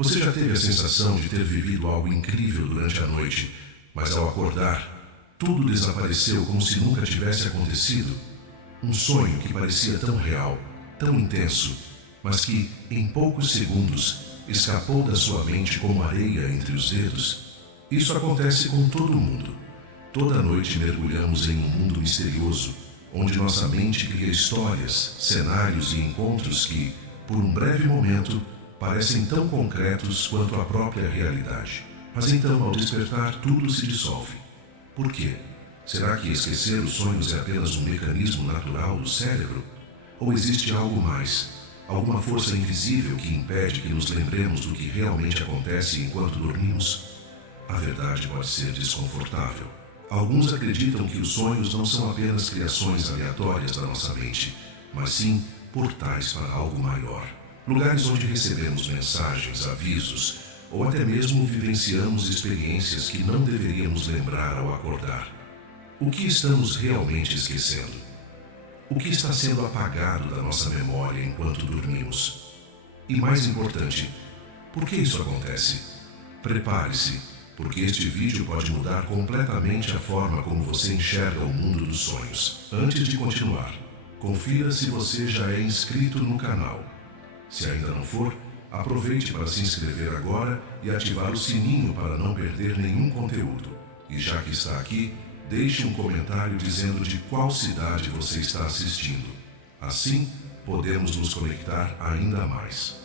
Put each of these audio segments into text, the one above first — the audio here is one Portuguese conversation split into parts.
Você já teve a sensação de ter vivido algo incrível durante a noite, mas ao acordar, tudo desapareceu como se nunca tivesse acontecido? Um sonho que parecia tão real, tão intenso, mas que, em poucos segundos, escapou da sua mente como areia entre os dedos? Isso acontece com todo mundo. Toda noite mergulhamos em um mundo misterioso, onde nossa mente cria histórias, cenários e encontros que, por um breve momento, parecem tão concretos quanto a própria realidade. Mas então, ao despertar, tudo se dissolve. Por quê? Será que esquecer os sonhos é apenas um mecanismo natural do cérebro? Ou existe algo mais? Alguma força invisível que impede que nos lembremos do que realmente acontece enquanto dormimos? A verdade pode ser desconfortável. Alguns acreditam que os sonhos não são apenas criações aleatórias da nossa mente, mas sim portais para algo maior. Lugares onde recebemos mensagens, avisos, ou até mesmo vivenciamos experiências que não deveríamos lembrar ao acordar. O que estamos realmente esquecendo? O que está sendo apagado da nossa memória enquanto dormimos? E mais importante, por que isso acontece? Prepare-se, porque este vídeo pode mudar completamente a forma como você enxerga o mundo dos sonhos. Antes de continuar, confira se você já é inscrito no canal. Se ainda não for, aproveite para se inscrever agora e ativar o sininho para não perder nenhum conteúdo. E já que está aqui, deixe um comentário dizendo de qual cidade você está assistindo. Assim, podemos nos conectar ainda mais.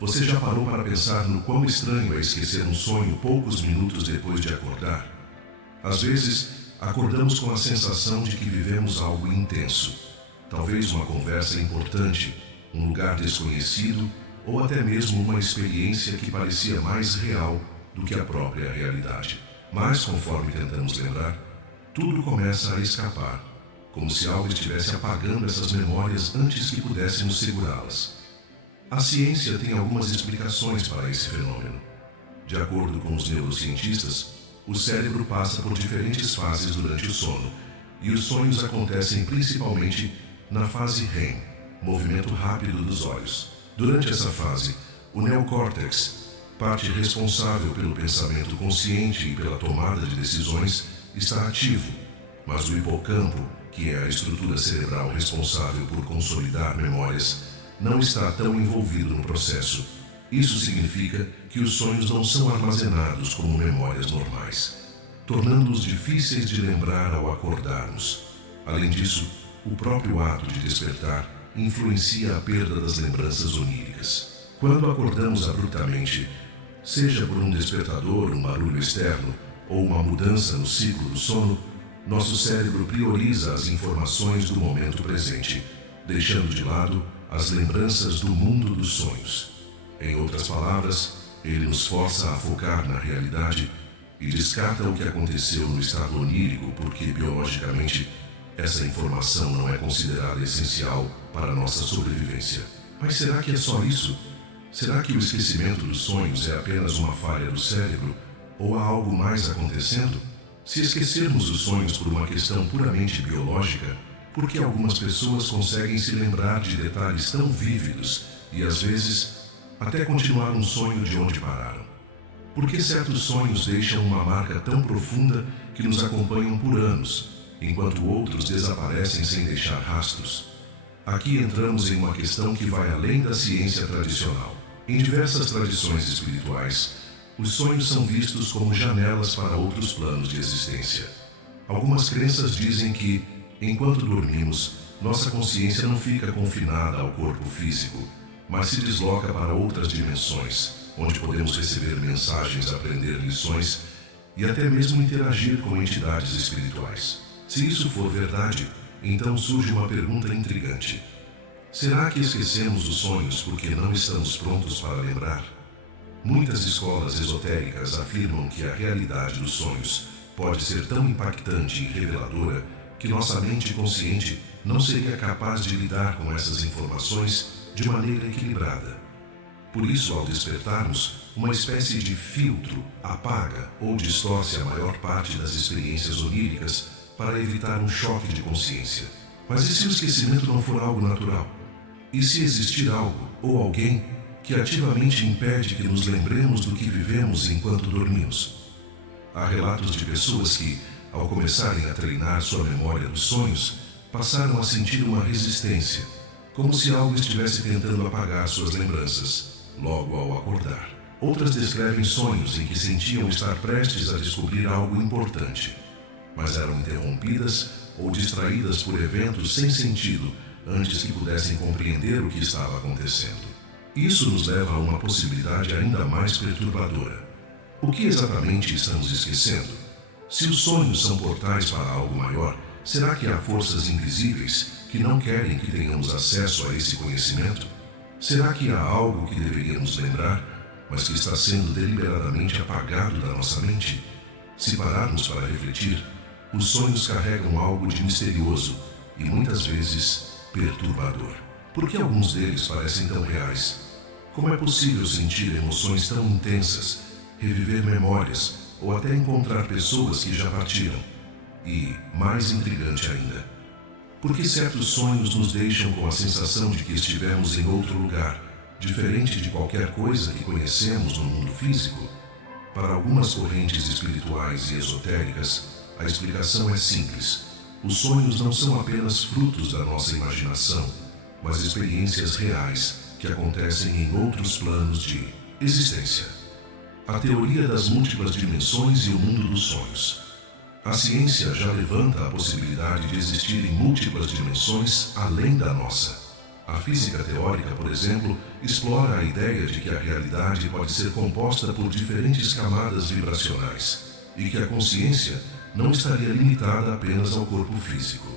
Você já parou para pensar no quão estranho é esquecer um sonho poucos minutos depois de acordar? Às vezes, acordamos com a sensação de que vivemos algo intenso. Talvez uma conversa importante, um lugar desconhecido ou até mesmo uma experiência que parecia mais real do que a própria realidade. Mas, conforme tentamos lembrar, tudo começa a escapar, como se algo estivesse apagando essas memórias antes que pudéssemos segurá-las. A ciência tem algumas explicações para esse fenômeno. De acordo com os neurocientistas, o cérebro passa por diferentes fases durante o sono, e os sonhos acontecem principalmente na fase REM, movimento rápido dos olhos. Durante essa fase, o neocórtex, parte responsável pelo pensamento consciente e pela tomada de decisões, está ativo, mas o hipocampo, que é a estrutura cerebral responsável por consolidar memórias, não está tão envolvido no processo. Isso significa que os sonhos não são armazenados como memórias normais, tornando-os difíceis de lembrar ao acordarmos. Além disso, o próprio ato de despertar influencia a perda das lembranças oníricas. Quando acordamos abruptamente, seja por um despertador, um barulho externo ou uma mudança no ciclo do sono, nosso cérebro prioriza as informações do momento presente, deixando de lado as lembranças do mundo dos sonhos. Em outras palavras, ele nos força a focar na realidade e descarta o que aconteceu no estado onírico porque, biologicamente, essa informação não é considerada essencial para a nossa sobrevivência. Mas será que é só isso? Será que o esquecimento dos sonhos é apenas uma falha do cérebro ou há algo mais acontecendo? Se esquecermos os sonhos por uma questão puramente biológica, por que algumas pessoas conseguem se lembrar de detalhes tão vívidos e, às vezes, até continuar um sonho de onde pararam? Por que certos sonhos deixam uma marca tão profunda que nos acompanham por anos, enquanto outros desaparecem sem deixar rastros? Aqui entramos em uma questão que vai além da ciência tradicional. Em diversas tradições espirituais, os sonhos são vistos como janelas para outros planos de existência. Algumas crenças dizem que, enquanto dormimos, nossa consciência não fica confinada ao corpo físico, mas se desloca para outras dimensões, onde podemos receber mensagens, aprender lições e até mesmo interagir com entidades espirituais. Se isso for verdade, então surge uma pergunta intrigante. Será que esquecemos os sonhos porque não estamos prontos para lembrar? Muitas escolas esotéricas afirmam que a realidade dos sonhos pode ser tão impactante e reveladora que nossa mente consciente não seria capaz de lidar com essas informações de maneira equilibrada. Por isso, ao despertarmos, uma espécie de filtro apaga ou distorce a maior parte das experiências oníricas para evitar um choque de consciência. Mas e se o esquecimento não for algo natural? E se existir algo ou alguém que ativamente impede que nos lembremos do que vivemos enquanto dormimos. Há relatos de pessoas que, ao começarem a treinar sua memória dos sonhos, passaram a sentir uma resistência, como se algo estivesse tentando apagar suas lembranças, logo ao acordar. Outras descrevem sonhos em que sentiam estar prestes a descobrir algo importante, mas eram interrompidas ou distraídas por eventos sem sentido antes que pudessem compreender o que estava acontecendo. Isso nos leva a uma possibilidade ainda mais perturbadora. O que exatamente estamos esquecendo? Se os sonhos são portais para algo maior, será que há forças invisíveis que não querem que tenhamos acesso a esse conhecimento? Será que há algo que deveríamos lembrar, mas que está sendo deliberadamente apagado da nossa mente? Se pararmos para refletir, os sonhos carregam algo de misterioso e muitas vezes perturbador. Por que alguns deles parecem tão reais? Como é possível sentir emoções tão intensas, reviver memórias ou até encontrar pessoas que já partiram? E, mais intrigante ainda, por que certos sonhos nos deixam com a sensação de que estivemos em outro lugar, diferente de qualquer coisa que conhecemos no mundo físico? Para algumas correntes espirituais e esotéricas, a explicação é simples. Os sonhos não são apenas frutos da nossa imaginação, mas experiências reais que acontecem em outros planos de existência. A teoria das múltiplas dimensões e o mundo dos sonhos. A ciência já levanta a possibilidade de existir em múltiplas dimensões além da nossa. A física teórica, por exemplo, explora a ideia de que a realidade pode ser composta por diferentes camadas vibracionais e que a consciência não estaria limitada apenas ao corpo físico.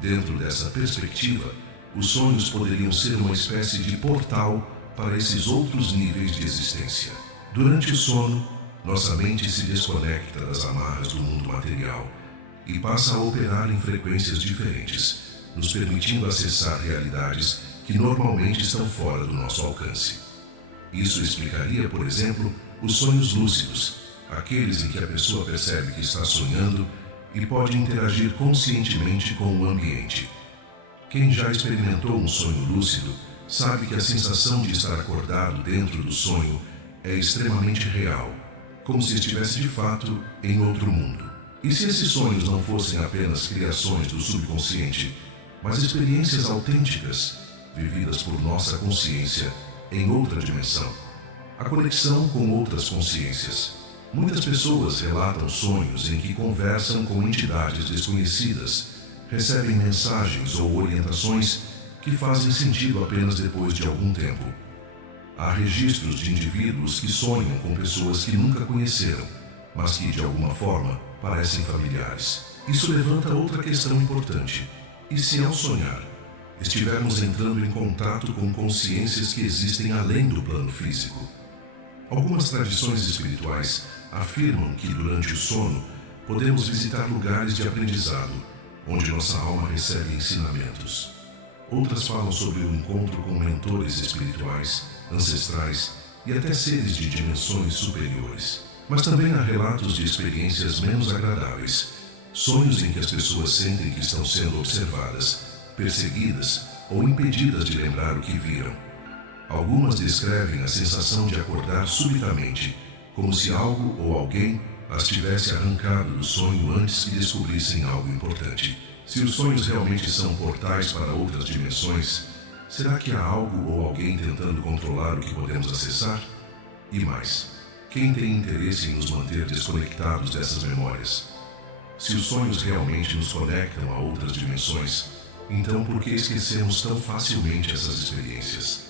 Dentro dessa perspectiva, os sonhos poderiam ser uma espécie de portal para esses outros níveis de existência. Durante o sono, nossa mente se desconecta das amarras do mundo material e passa a operar em frequências diferentes, nos permitindo acessar realidades que normalmente estão fora do nosso alcance. Isso explicaria, por exemplo, os sonhos lúcidos, aqueles em que a pessoa percebe que está sonhando e pode interagir conscientemente com o ambiente. Quem já experimentou um sonho lúcido sabe que a sensação de estar acordado dentro do sonho é extremamente real, como se estivesse de fato em outro mundo. E se esses sonhos não fossem apenas criações do subconsciente, mas experiências autênticas, vividas por nossa consciência em outra dimensão? A conexão com outras consciências. Muitas pessoas relatam sonhos em que conversam com entidades desconhecidas, recebem mensagens ou orientações que fazem sentido apenas depois de algum tempo. Há registros de indivíduos que sonham com pessoas que nunca conheceram, mas que de alguma forma parecem familiares. Isso levanta outra questão importante. E se ao sonhar, estivermos entrando em contato com consciências que existem além do plano físico? Algumas tradições espirituais afirmam que durante o sono podemos visitar lugares de aprendizado, onde nossa alma recebe ensinamentos. Outras falam sobre o encontro com mentores espirituais, ancestrais e até seres de dimensões superiores. Mas também há relatos de experiências menos agradáveis, sonhos em que as pessoas sentem que estão sendo observadas, perseguidas ou impedidas de lembrar o que viram. Algumas descrevem a sensação de acordar subitamente, como se algo ou alguém as tivesse arrancado do sonho antes que descobrissem algo importante. Se os sonhos realmente são portais para outras dimensões, será que há algo ou alguém tentando controlar o que podemos acessar? E mais, quem tem interesse em nos manter desconectados dessas memórias? Se os sonhos realmente nos conectam a outras dimensões, então por que esquecemos tão facilmente essas experiências?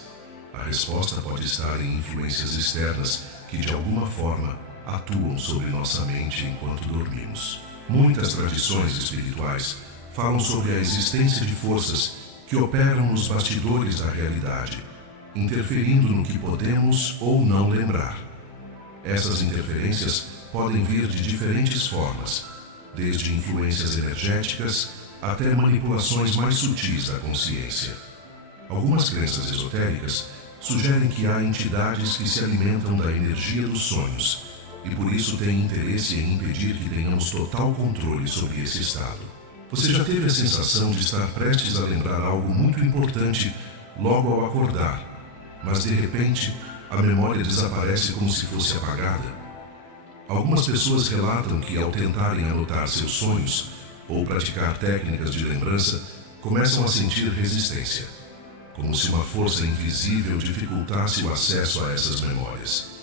A resposta pode estar em influências externas que de alguma forma atuam sobre nossa mente enquanto dormimos. Muitas tradições espirituais falam sobre a existência de forças que operam nos bastidores da realidade, interferindo no que podemos ou não lembrar. Essas interferências podem vir de diferentes formas, desde influências energéticas até manipulações mais sutis da consciência. Algumas crenças esotéricas sugerem que há entidades que se alimentam da energia dos sonhos e por isso têm interesse em impedir que tenhamos total controle sobre esse estado. Você já teve a sensação de estar prestes a lembrar algo muito importante logo ao acordar, mas de repente a memória desaparece como se fosse apagada. Algumas pessoas relatam que, ao tentarem anotar seus sonhos ou praticar técnicas de lembrança, começam a sentir resistência, como se uma força invisível dificultasse o acesso a essas memórias.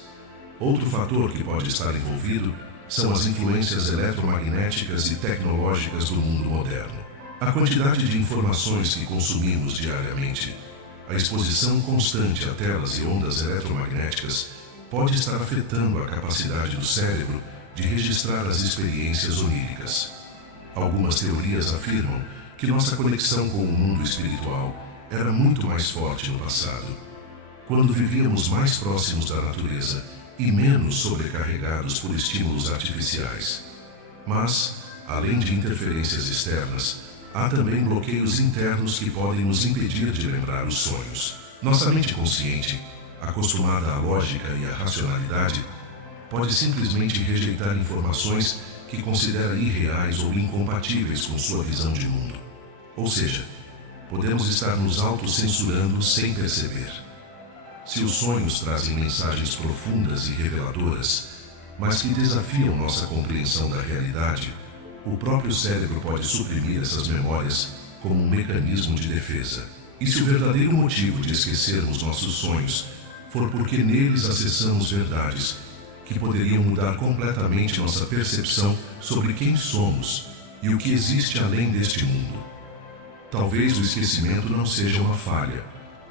Outro fator que pode estar envolvido são as influências eletromagnéticas e tecnológicas do mundo moderno. A quantidade de informações que consumimos diariamente, a exposição constante a telas e ondas eletromagnéticas pode estar afetando a capacidade do cérebro de registrar as experiências oníricas. Algumas teorias afirmam que nossa conexão com o mundo espiritual era muito mais forte no passado, quando vivíamos mais próximos da natureza e menos sobrecarregados por estímulos artificiais. Mas, além de interferências externas, há também bloqueios internos que podem nos impedir de lembrar os sonhos. Nossa mente consciente, acostumada à lógica e à racionalidade, pode simplesmente rejeitar informações que considera irreais ou incompatíveis com sua visão de mundo. Ou seja, podemos estar nos autocensurando sem perceber. Se os sonhos trazem mensagens profundas e reveladoras, mas que desafiam nossa compreensão da realidade, o próprio cérebro pode suprimir essas memórias como um mecanismo de defesa. E se o verdadeiro motivo de esquecermos nossos sonhos for porque neles acessamos verdades que poderiam mudar completamente nossa percepção sobre quem somos e o que existe além deste mundo, talvez o esquecimento não seja uma falha,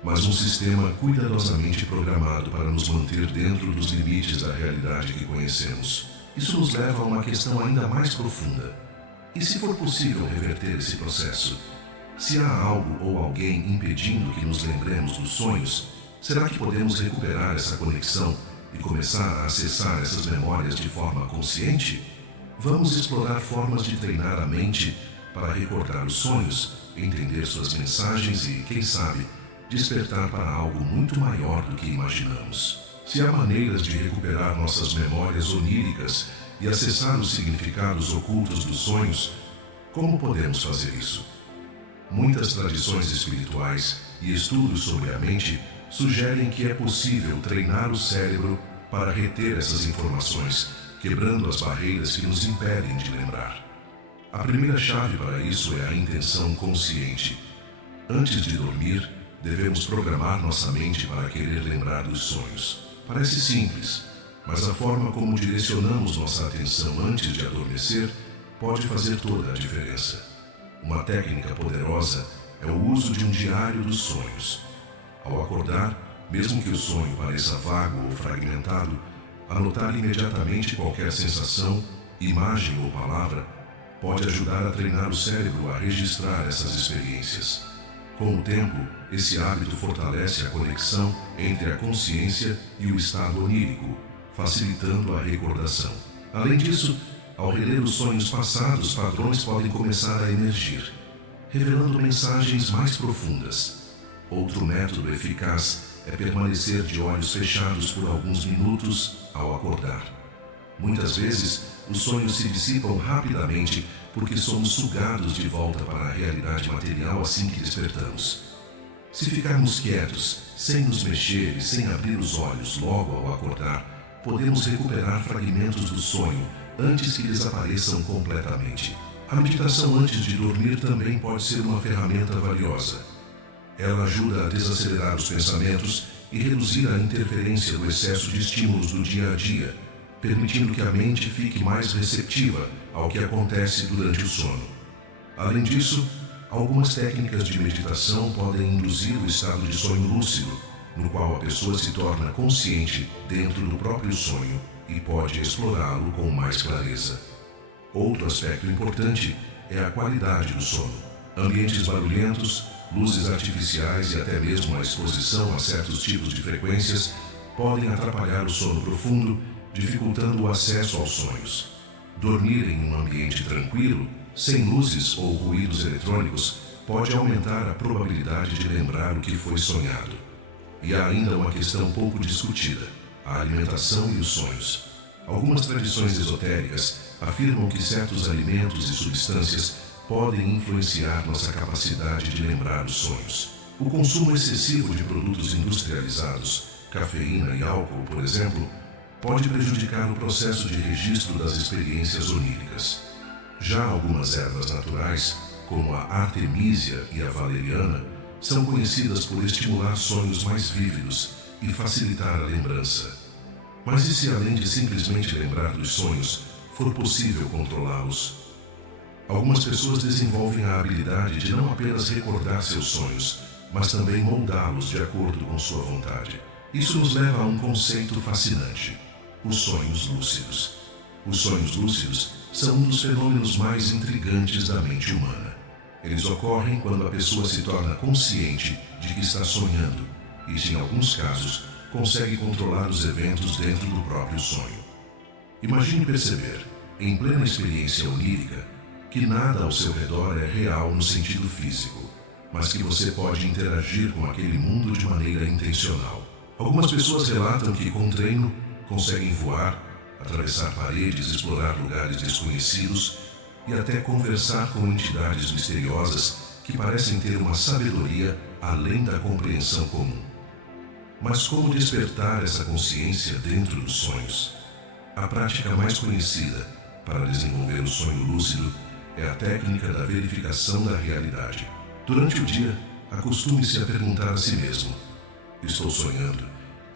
mas um sistema cuidadosamente programado para nos manter dentro dos limites da realidade que conhecemos. Isso nos leva a uma questão ainda mais profunda. E se for possível reverter esse processo? Se há algo ou alguém impedindo que nos lembremos dos sonhos, será que podemos recuperar essa conexão e começar a acessar essas memórias de forma consciente? Vamos explorar formas de treinar a mente para recordar os sonhos, entender suas mensagens e, quem sabe, despertar para algo muito maior do que imaginamos. Se há maneiras de recuperar nossas memórias oníricas e acessar os significados ocultos dos sonhos, como podemos fazer isso? Muitas tradições espirituais e estudos sobre a mente sugerem que é possível treinar o cérebro para reter essas informações, quebrando as barreiras que nos impedem de lembrar. A primeira chave para isso é a intenção consciente. Antes de dormir, devemos programar nossa mente para querer lembrar dos sonhos. Parece simples, mas a forma como direcionamos nossa atenção antes de adormecer pode fazer toda a diferença. Uma técnica poderosa é o uso de um diário dos sonhos. Ao acordar, mesmo que o sonho pareça vago ou fragmentado, anotar imediatamente qualquer sensação, imagem ou palavra pode ajudar a treinar o cérebro a registrar essas experiências. Com o tempo, esse hábito fortalece a conexão entre a consciência e o estado onírico, facilitando a recordação. Além disso, ao reler os sonhos passados, padrões podem começar a emergir, revelando mensagens mais profundas. Outro método eficaz é permanecer de olhos fechados por alguns minutos ao acordar. Muitas vezes, os sonhos se dissipam rapidamente porque somos sugados de volta para a realidade material assim que despertamos. Se ficarmos quietos, sem nos mexer e sem abrir os olhos logo ao acordar, podemos recuperar fragmentos do sonho antes que desapareçam completamente. A meditação antes de dormir também pode ser uma ferramenta valiosa. Ela ajuda a desacelerar os pensamentos e reduzir a interferência do excesso de estímulos do dia a dia, permitindo que a mente fique mais receptiva ao que acontece durante o sono. Além disso, algumas técnicas de meditação podem induzir o estado de sonho lúcido, no qual a pessoa se torna consciente dentro do próprio sonho e pode explorá-lo com mais clareza. Outro aspecto importante é a qualidade do sono. Ambientes barulhentos, luzes artificiais e até mesmo a exposição a certos tipos de frequências podem atrapalhar o sono profundo, dificultando o acesso aos sonhos. Dormir em um ambiente tranquilo, sem luzes ou ruídos eletrônicos, pode aumentar a probabilidade de lembrar o que foi sonhado. E há ainda uma questão pouco discutida: a alimentação e os sonhos. Algumas tradições esotéricas afirmam que certos alimentos e substâncias podem influenciar nossa capacidade de lembrar os sonhos. O consumo excessivo de produtos industrializados, cafeína e álcool, por exemplo, pode prejudicar o processo de registro das experiências oníricas. Já algumas ervas naturais, como a artemísia e a valeriana, são conhecidas por estimular sonhos mais vívidos e facilitar a lembrança. Mas e se, além de simplesmente lembrar dos sonhos, for possível controlá-los? Algumas pessoas desenvolvem a habilidade de não apenas recordar seus sonhos, mas também moldá-los de acordo com sua vontade. Isso nos leva a um conceito fascinante: os sonhos lúcidos. Os sonhos lúcidos são um dos fenômenos mais intrigantes da mente humana. Eles ocorrem quando a pessoa se torna consciente de que está sonhando e, em alguns casos, consegue controlar os eventos dentro do próprio sonho. Imagine perceber, em plena experiência onírica, que nada ao seu redor é real no sentido físico, mas que você pode interagir com aquele mundo de maneira intencional. Algumas pessoas relatam que, com treino, conseguem voar, atravessar paredes, explorar lugares desconhecidos e até conversar com entidades misteriosas que parecem ter uma sabedoria além da compreensão comum. Mas como despertar essa consciência dentro dos sonhos? A prática mais conhecida para desenvolver o sonho lúcido é a técnica da verificação da realidade. Durante o dia, acostume-se a perguntar a si mesmo: estou sonhando?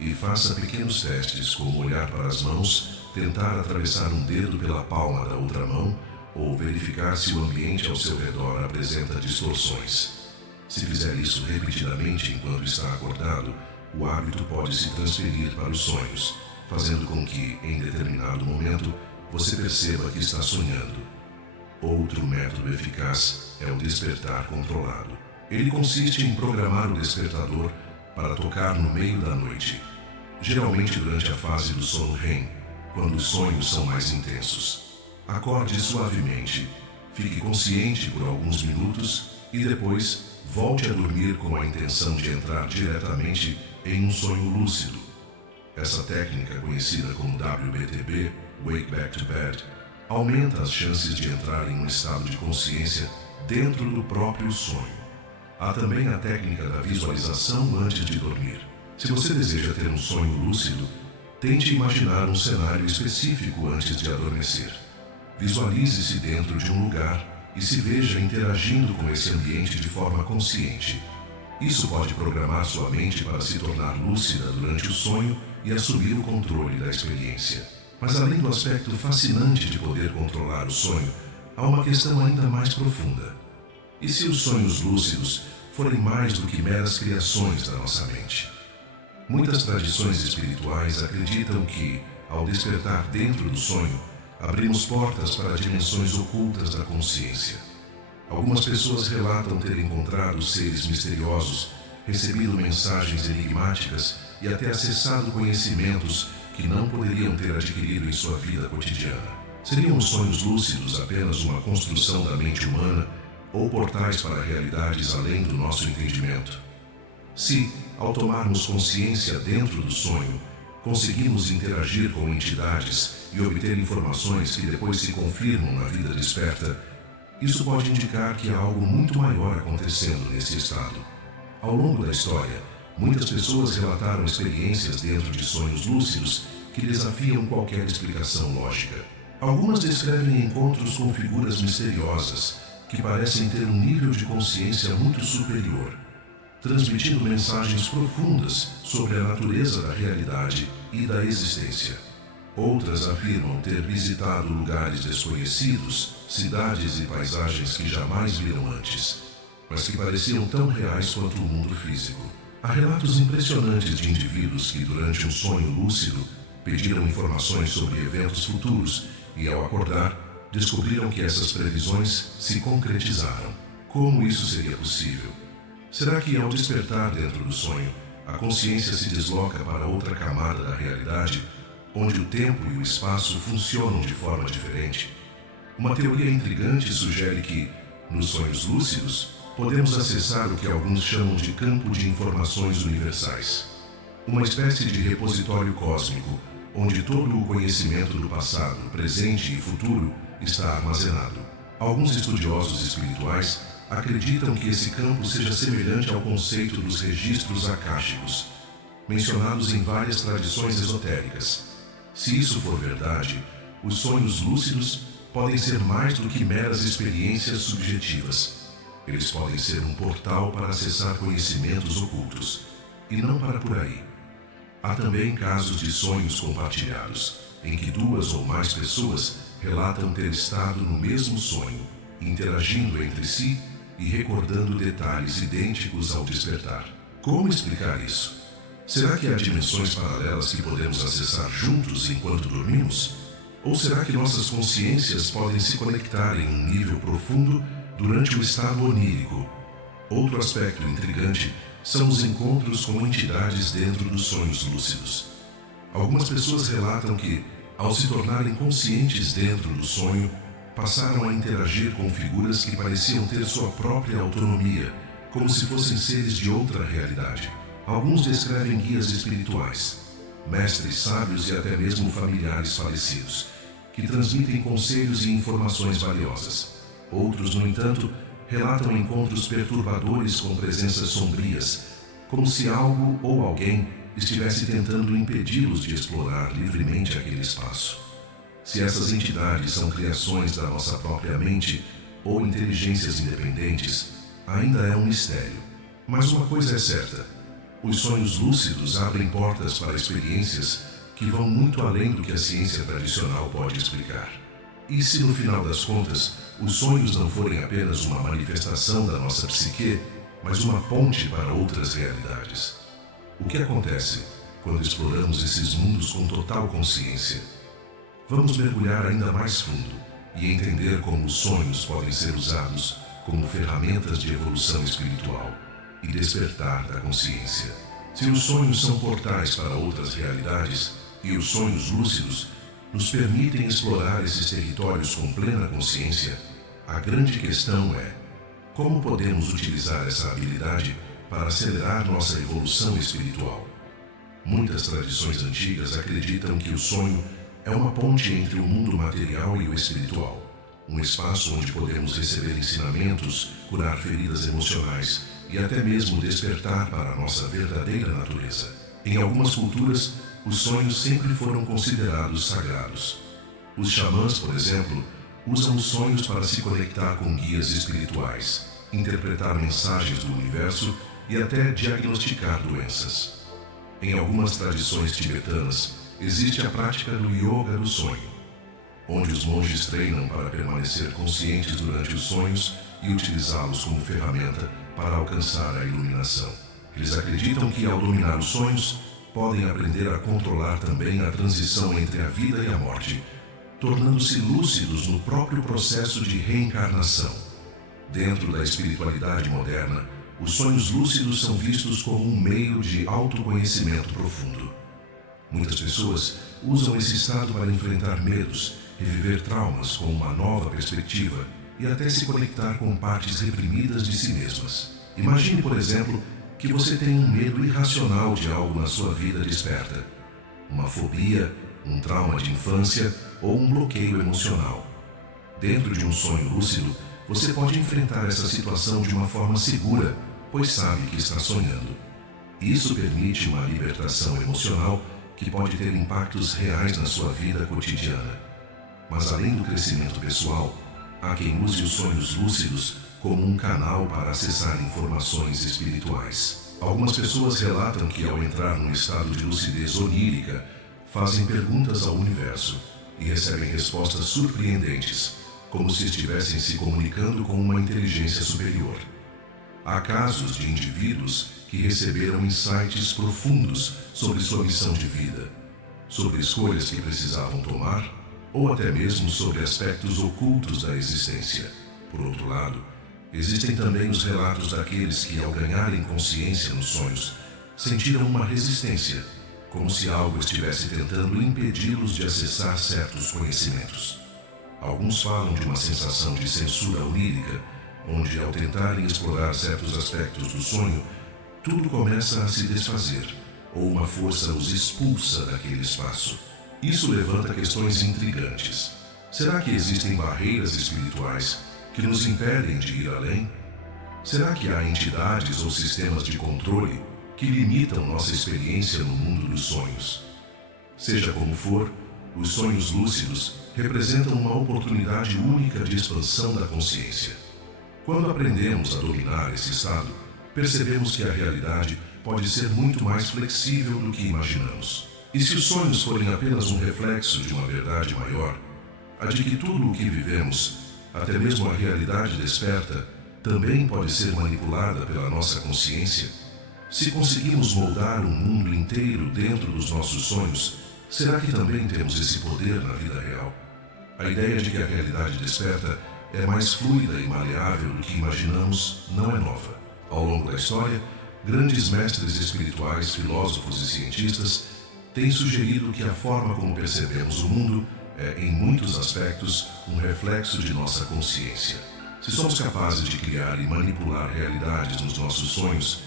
E faça pequenos testes, como olhar para as mãos, tentar atravessar um dedo pela palma da outra mão ou verificar se o ambiente ao seu redor apresenta distorções. Se fizer isso repetidamente enquanto está acordado, o hábito pode se transferir para os sonhos, fazendo com que, em determinado momento, você perceba que está sonhando. Outro método eficaz é o despertar controlado. Ele consiste em programar o despertador para tocar no meio da noite, geralmente durante a fase do sono REM, quando os sonhos são mais intensos. Acorde suavemente, fique consciente por alguns minutos e depois volte a dormir com a intenção de entrar diretamente em um sonho lúcido. Essa técnica, conhecida como WBTB, Wake Back to Bed, aumenta as chances de entrar em um estado de consciência dentro do próprio sonho. Há também a técnica da visualização antes de dormir. Se você deseja ter um sonho lúcido, tente imaginar um cenário específico antes de adormecer. Visualize-se dentro de um lugar e se veja interagindo com esse ambiente de forma consciente. Isso pode programar sua mente para se tornar lúcida durante o sonho e assumir o controle da experiência. Mas além do aspecto fascinante de poder controlar o sonho, há uma questão ainda mais profunda. E se os sonhos lúcidos forem mais do que meras criações da nossa mente? Muitas tradições espirituais acreditam que, ao despertar dentro do sonho, abrimos portas para dimensões ocultas da consciência. Algumas pessoas relatam ter encontrado seres misteriosos, recebido mensagens enigmáticas e até acessado conhecimentos que não poderiam ter adquirido em sua vida cotidiana. Seriam os sonhos lúcidos apenas uma construção da mente humana ou portais para realidades além do nosso entendimento? Se, ao tomarmos consciência dentro do sonho, conseguimos interagir com entidades e obter informações que depois se confirmam na vida desperta, isso pode indicar que há algo muito maior acontecendo nesse estado. Ao longo da história, muitas pessoas relataram experiências dentro de sonhos lúcidos que desafiam qualquer explicação lógica. Algumas descrevem encontros com figuras misteriosas que parecem ter um nível de consciência muito superior, transmitindo mensagens profundas sobre a natureza da realidade e da existência. Outras afirmam ter visitado lugares desconhecidos, cidades e paisagens que jamais viram antes, mas que pareciam tão reais quanto o mundo físico. Há relatos impressionantes de indivíduos que, durante um sonho lúcido, pediram informações sobre eventos futuros e, ao acordar, descobriram que essas previsões se concretizaram. Como isso seria possível? Será que, ao despertar dentro do sonho, a consciência se desloca para outra camada da realidade, onde o tempo e o espaço funcionam de forma diferente? Uma teoria intrigante sugere que, nos sonhos lúcidos, podemos acessar o que alguns chamam de campo de informações universais, uma espécie de repositório cósmico, onde todo o conhecimento do passado, presente e futuro está armazenado. Alguns estudiosos espirituais acreditam que esse campo seja semelhante ao conceito dos registros akáshicos, mencionados em várias tradições esotéricas. Se isso for verdade, os sonhos lúcidos podem ser mais do que meras experiências subjetivas. Eles podem ser um portal para acessar conhecimentos ocultos, e não para por aí. Há também casos de sonhos compartilhados, em que 2 ou mais pessoas relatam ter estado no mesmo sonho, interagindo entre si e recordando detalhes idênticos ao despertar. Como explicar isso? Será que há dimensões paralelas que podemos acessar juntos enquanto dormimos? Ou será que nossas consciências podem se conectar em um nível profundo durante o estado onírico? Outro aspecto intrigante são os encontros com entidades dentro dos sonhos lúcidos. Algumas pessoas relatam que, ao se tornarem conscientes dentro do sonho, passaram a interagir com figuras que pareciam ter sua própria autonomia, como se fossem seres de outra realidade. Alguns descrevem guias espirituais, mestres sábios e até mesmo familiares falecidos, que transmitem conselhos e informações valiosas. Outros, no entanto, relatam encontros perturbadores com presenças sombrias, como se algo ou alguém estivesse tentando impedi-los de explorar livremente aquele espaço. Se essas entidades são criações da nossa própria mente ou inteligências independentes, ainda é um mistério. Mas uma coisa é certa: os sonhos lúcidos abrem portas para experiências que vão muito além do que a ciência tradicional pode explicar. E se no final das contas, os sonhos não forem apenas uma manifestação da nossa psique, mas uma ponte para outras realidades? O que acontece quando exploramos esses mundos com total consciência? Vamos mergulhar ainda mais fundo e entender como os sonhos podem ser usados como ferramentas de evolução espiritual e despertar da consciência. Se os sonhos são portais para outras realidades e os sonhos lúcidos nos permitem explorar esses territórios com plena consciência, a grande questão é: como podemos utilizar essa habilidade para acelerar nossa evolução espiritual? Muitas tradições antigas acreditam que o sonho é uma ponte entre o mundo material e o espiritual, um espaço onde podemos receber ensinamentos, curar feridas emocionais e até mesmo despertar para a nossa verdadeira natureza. Em algumas culturas, os sonhos sempre foram considerados sagrados. Os xamãs, por exemplo, usam os sonhos para se conectar com guias espirituais, interpretar mensagens do universo e até diagnosticar doenças. Em algumas tradições tibetanas, existe a prática do yoga do sonho, onde os monges treinam para permanecer conscientes durante os sonhos e utilizá-los como ferramenta para alcançar a iluminação. Eles acreditam que, ao dominar os sonhos, podem aprender a controlar também a transição entre a vida e a morte, tornando-se lúcidos no próprio processo de reencarnação. Dentro da espiritualidade moderna, os sonhos lúcidos são vistos como um meio de autoconhecimento profundo. Muitas pessoas usam esse estado para enfrentar medos, reviver traumas com uma nova perspectiva e até se conectar com partes reprimidas de si mesmas. Imagine, por exemplo, que você tem um medo irracional de algo na sua vida desperta. Uma fobia, um trauma de infância ou um bloqueio emocional. Dentro de um sonho lúcido, você pode enfrentar essa situação de uma forma segura, pois sabe que está sonhando. Isso permite uma libertação emocional que pode ter impactos reais na sua vida cotidiana. Mas além do crescimento pessoal, há quem use os sonhos lúcidos como um canal para acessar informações espirituais. Algumas pessoas relatam que, ao entrar num estado de lucidez onírica, fazem perguntas ao universo e recebem respostas surpreendentes, como se estivessem se comunicando com uma inteligência superior. Há casos de indivíduos que receberam insights profundos sobre sua missão de vida, sobre escolhas que precisavam tomar, ou até mesmo sobre aspectos ocultos da existência. Por outro lado, existem também os relatos daqueles que, ao ganharem consciência nos sonhos, sentiram uma resistência, como se algo estivesse tentando impedi-los de acessar certos conhecimentos. Alguns falam de uma sensação de censura onírica, onde, ao tentarem explorar certos aspectos do sonho, tudo começa a se desfazer, ou uma força os expulsa daquele espaço. Isso levanta questões intrigantes. Será que existem barreiras espirituais que nos impedem de ir além? Será que há entidades ou sistemas de controle que limitam nossa experiência no mundo dos sonhos? Seja como for, os sonhos lúcidos representam uma oportunidade única de expansão da consciência. Quando aprendemos a dominar esse estado, percebemos que a realidade pode ser muito mais flexível do que imaginamos. E se os sonhos forem apenas um reflexo de uma verdade maior, a de que tudo o que vivemos, até mesmo a realidade desperta, também pode ser manipulada pela nossa consciência? Se conseguimos moldar um mundo inteiro dentro dos nossos sonhos, será que também temos esse poder na vida real? A ideia de que a realidade desperta é mais fluida e maleável do que imaginamos não é nova. Ao longo da história, grandes mestres espirituais, filósofos e cientistas têm sugerido que a forma como percebemos o mundo é, em muitos aspectos, um reflexo de nossa consciência. Se somos capazes de criar e manipular realidades nos nossos sonhos,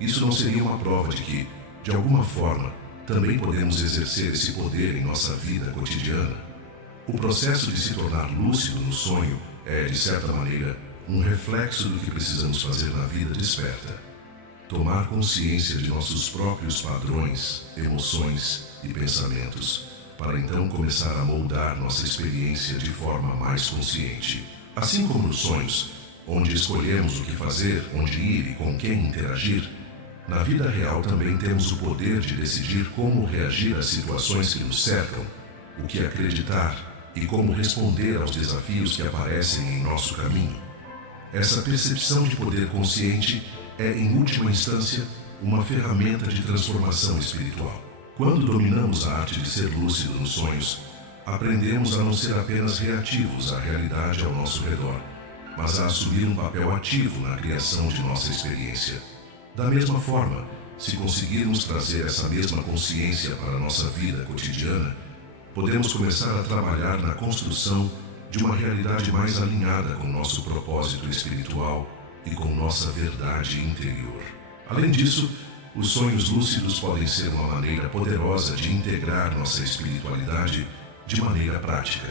isso não seria uma prova de que, de alguma forma, também podemos exercer esse poder em nossa vida cotidiana? O processo de se tornar lúcido no sonho é, de certa maneira, um reflexo do que precisamos fazer na vida desperta. Tomar consciência de nossos próprios padrões, emoções e pensamentos, para então começar a moldar nossa experiência de forma mais consciente. Assim como nos sonhos, onde escolhemos o que fazer, onde ir e com quem interagir, na vida real também temos o poder de decidir como reagir às situações que nos cercam, o que acreditar e como responder aos desafios que aparecem em nosso caminho. Essa percepção de poder consciente é, em última instância, uma ferramenta de transformação espiritual. Quando dominamos a arte de ser lúcido nos sonhos, aprendemos a não ser apenas reativos à realidade ao nosso redor, mas a assumir um papel ativo na criação de nossa experiência. Da mesma forma, se conseguirmos trazer essa mesma consciência para a nossa vida cotidiana, podemos começar a trabalhar na construção de uma realidade mais alinhada com nosso propósito espiritual e com nossa verdade interior. Além disso, os sonhos lúcidos podem ser uma maneira poderosa de integrar nossa espiritualidade de maneira prática.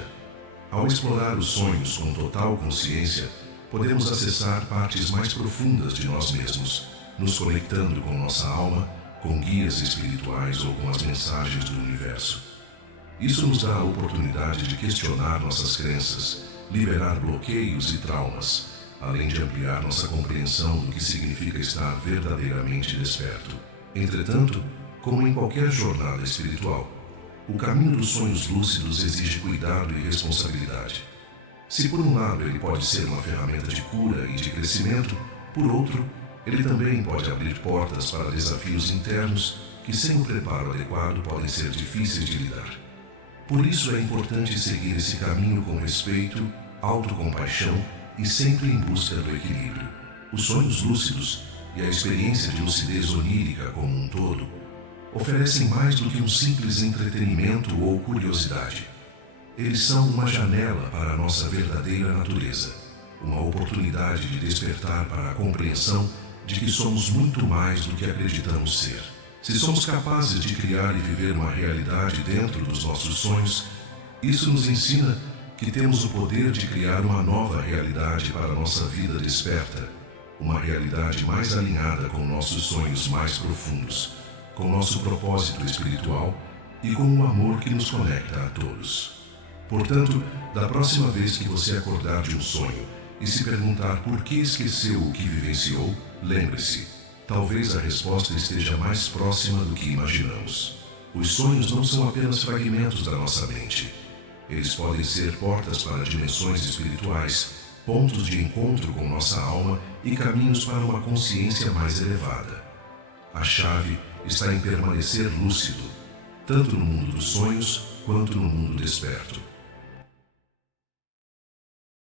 Ao explorar os sonhos com total consciência, podemos acessar partes mais profundas de nós mesmos, nos conectando com nossa alma, com guias espirituais ou com as mensagens do universo. Isso nos dá a oportunidade de questionar nossas crenças, liberar bloqueios e traumas, além de ampliar nossa compreensão do que significa estar verdadeiramente desperto. Entretanto, como em qualquer jornada espiritual, o caminho dos sonhos lúcidos exige cuidado e responsabilidade. Se por um lado ele pode ser uma ferramenta de cura e de crescimento, por outro, ele também pode abrir portas para desafios internos que, sem o preparo adequado, podem ser difíceis de lidar. Por isso é importante seguir esse caminho com respeito, autocompaixão e sempre em busca do equilíbrio. Os sonhos lúcidos e a experiência de lucidez onírica como um todo oferecem mais do que um simples entretenimento ou curiosidade. Eles são uma janela para a nossa verdadeira natureza, uma oportunidade de despertar para a compreensão de que somos muito mais do que acreditamos ser. Se somos capazes de criar e viver uma realidade dentro dos nossos sonhos, isso nos ensina que temos o poder de criar uma nova realidade para a nossa vida desperta, uma realidade mais alinhada com nossos sonhos mais profundos, com nosso propósito espiritual e com o amor que nos conecta a todos. Portanto, da próxima vez que você acordar de um sonho e se perguntar por que esqueceu o que vivenciou, lembre-se, talvez a resposta esteja mais próxima do que imaginamos. Os sonhos não são apenas fragmentos da nossa mente. Eles podem ser portas para dimensões espirituais, pontos de encontro com nossa alma e caminhos para uma consciência mais elevada. A chave está em permanecer lúcido, tanto no mundo dos sonhos quanto no mundo desperto.